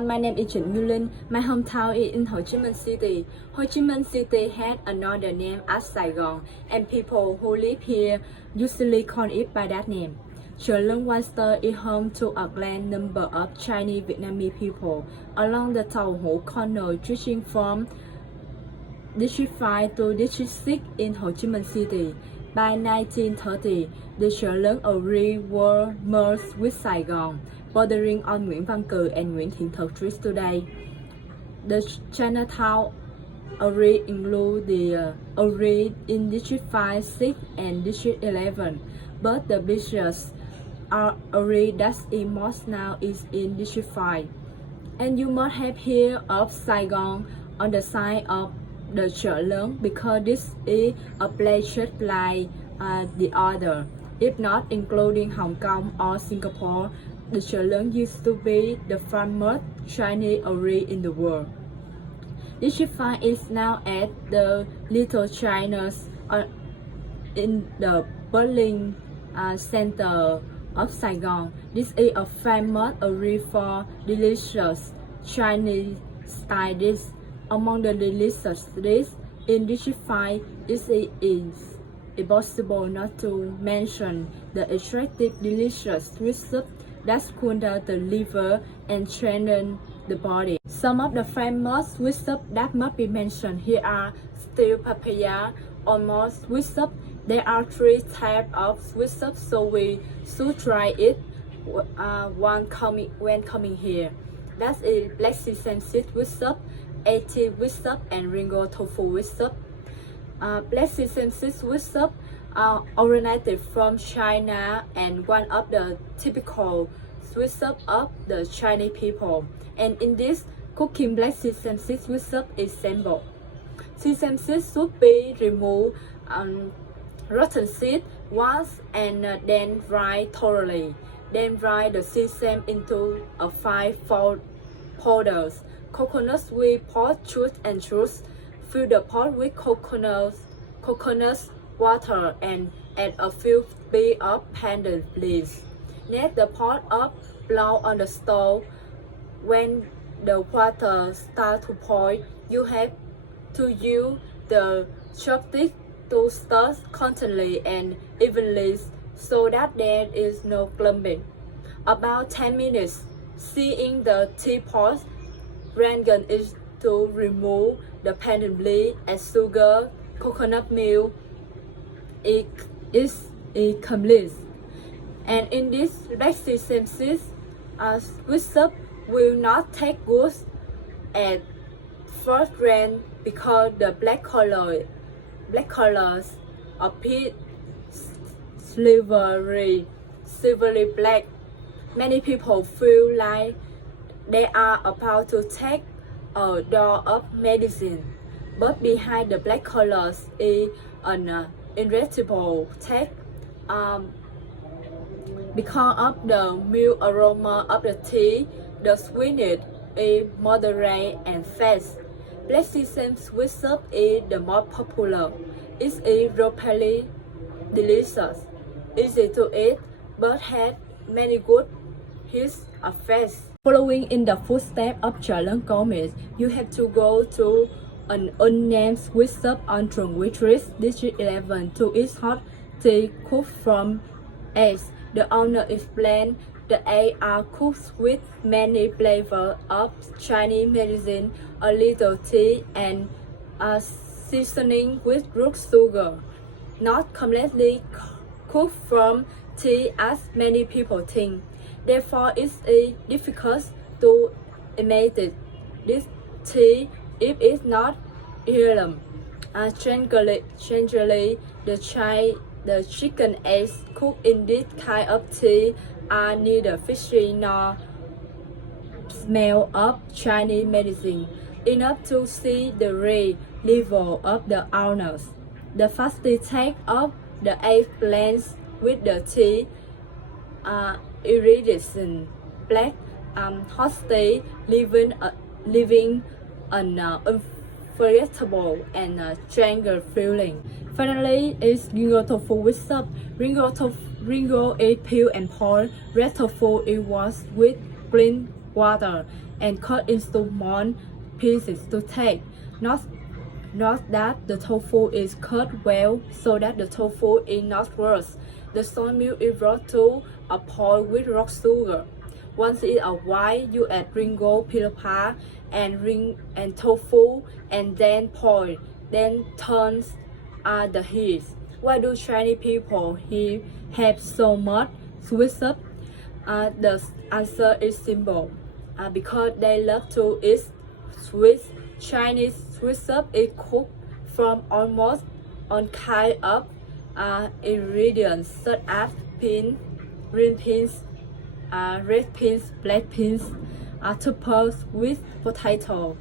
everyone, my name is Nghiêu Linh. My hometown is in Ho Chi Minh City. Ho Chi Minh City has another name as Saigon, and people who live here usually call it by that name. Chợ Western is home to a great number of Chinese Vietnamese people along the Tàu Hũ Corner, stretching from District 5 to District 6 in Ho Chi Minh City. By 1930, the chợ lớn area were merged with Saigon, bordering on Nguyễn Văn Cừ and Nguyễn Thiện Thuật streets today. The Chinatown area includes the area in District 5, 6, and District 11, but the busiest area that's in most now is in District 5. And you must have heard of Saigon on the side of the chợ lớn because this is a place just like the other. If not including Hong Kong or Singapore, the chợ lớn used to be the famous Chinese area in the world. District 5 is now at the Little China's in the Berlin center of Saigon. This is a famous area for delicious Chinese style dishes. Among the delicious dishes in District 5, it is impossible not to mention the attractive delicious sweet soup that cool down the liver and strengthen the body. Some of the famous sweet soup that must be mentioned here are stewed papaya, almost sweet soup. There are 3 types of sweet soup, so we should try it when coming here. That is black sesame seed sweet soup, AT sweet soup, and Ringo tofu sweet soup. Black sesame seed sweet soup originated from China and one of the typical sweet soup of the Chinese people. And in this, cooking black sesame seed sweet soup is simple. Sesame seeds should be removed, rotten seed once, and then dry thoroughly. Then dry the sesame into a 5 powders. Coconut with pot, juice, and juice. Fill the pot with coconut water and add a few bits of painted leaves. Let the pot up low on the stove. When the water starts to boil, you have to use the chopstick to stir constantly and evenly so that there is no clumping. About 10 minutes, seeing the teapot Rangan is to remove the painted leaf and sugar, coconut milk. It is complete. And in this black sesame seeds, sweet soup will not take good at first glance because the black colors appear silvery black. Many people feel like they are about to take a dose of medicine, but behind the black colors is an irresistible taste. Because of the mild aroma of the tea, the sweetness is moderate and fast. Black sesame sweet soup is the most popular. It is really delicious, easy to eat, but has many good effects. Following in the footsteps of chợ lớn Gomez, you have to go to an unnamed sweet shop on Trung Street, District 11, to eat hot tea cooked from eggs. The owner explained the eggs are cooked with many flavors of Chinese medicine, a little tea, and a seasoning with root sugar. Not completely cooked from tea as many people think. Therefore, it is difficult to imitate this tea if it's not heirloom. Strangely, the chicken eggs cooked in this kind of tea are neither fishy nor smell of Chinese medicine, enough to see the real level of the owners. The fasty taste of the egg blends with the tea iridescent black hot tea, leaving an unforgettable and strange feeling. Finally, is Ringo tofu with soup. Ringo is peeled and poured. Red tofu it was with green water and cut into small pieces to take. Not that the tofu is cut well so that the tofu is not worse. The soy milk is brought to a point with rock sugar. Once it's a while, you add ringo, pilapa, and tofu, and then boil. Then turns the heat. Why do Chinese people here have so much sweet soup? The answer is simple. Because they love to eat sweet. Chinese sweet soup is cooked from almost all kinds of ingredients such as beans, green beans, red beans, black beans, topped with potato,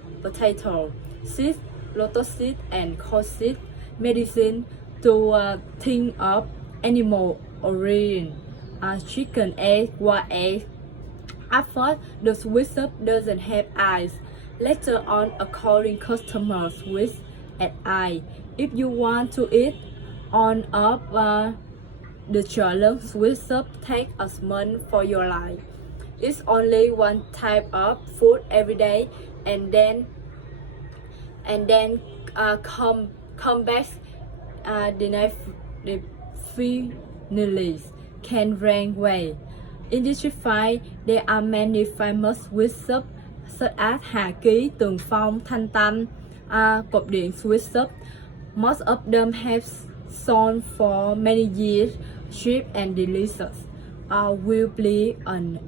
seeds, lotus seed, and corn seed, medicine to think of animal origin, chicken, egg, wild egg. At first, the sweet soup doesn't have eyes. Later on, according customers with an eye. If you want to eat on of the challenge sweet soup, take a month for your life. It's only one type of food every day, and then come back the finalists can rank way. In District 5, there are many famous sweet soup such as Hà Ký, Tường Phong, Thanh Tâm, Cột Điện sweet soup. Most of them have sold for many years, cheap and delicious. Will be an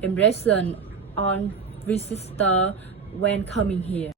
impression on visitors when coming here.